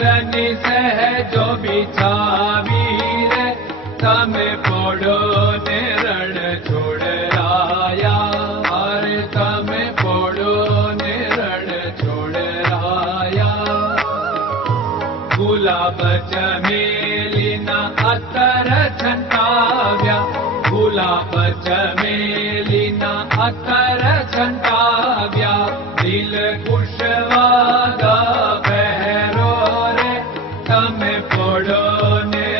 सुरनि सह छोड़ राया हर सम पोड़ो ने रण छोड़ राया गुलाब चमेलिना अतर अतर छंटा તમે પડો ને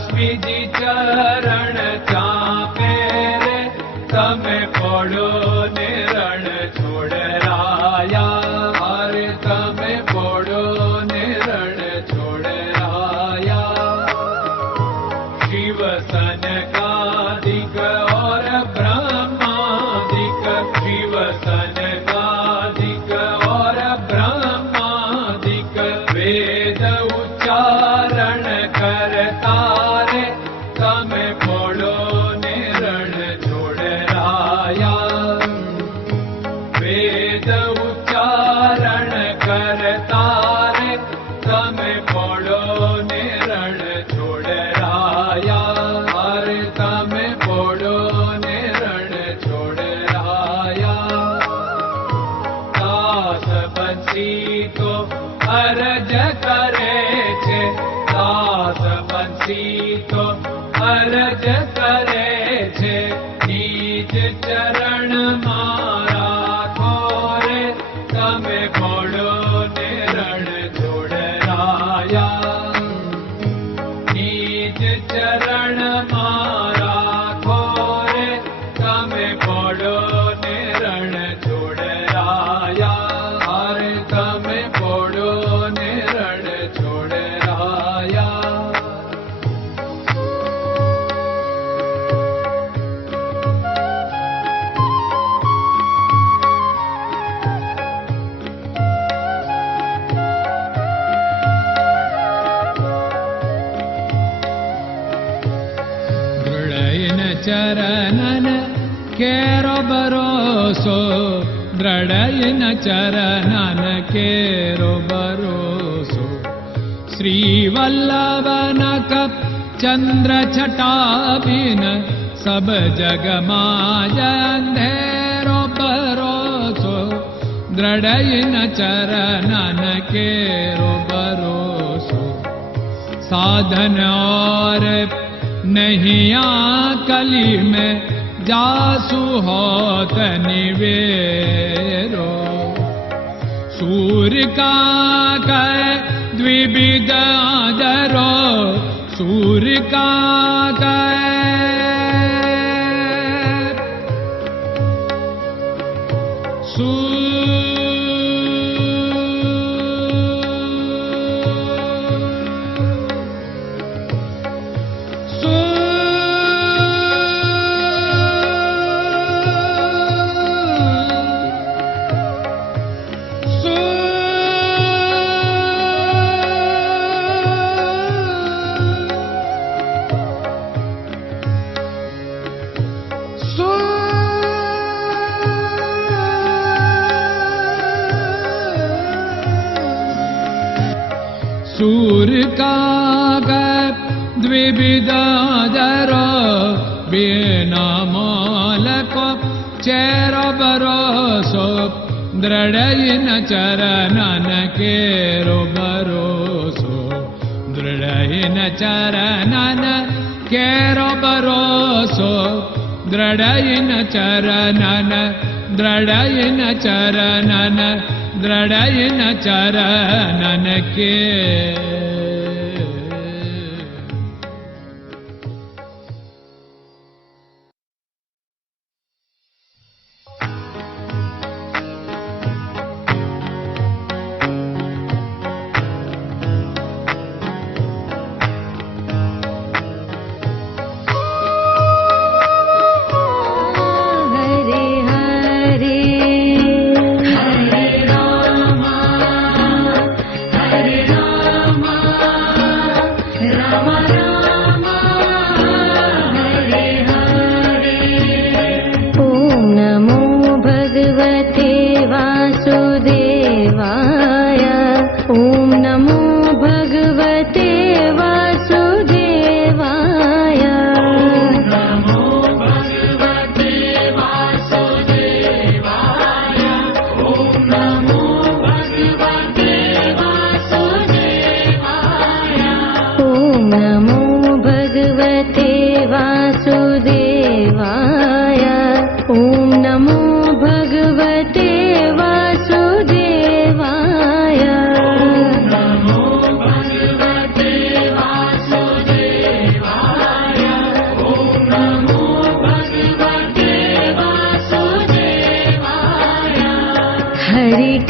लक्ष्मी जी चरण चापे रे समय पड़ो निरण छोड़ राया अरे समय पड़ो निरण छोड़ राया शिव सन का दिखा छे चरण चरणमा चरन केरो भरोसो द्रडय न चरन केरो भरोसो सब जगमाजेरो भरोसो द्रडयन चरन केरो भरोसो साधन और नहीं आ कली में जासु होत निवेरो सूर का कर द्विविद आदरो सूर का कर रो बोल को चेरो भरोसो द्रडयिन चरन केर भरोसो दृढयिन चरन केरो भरोसो दृढैन चरन दृढयन चरन दृढयन चरन के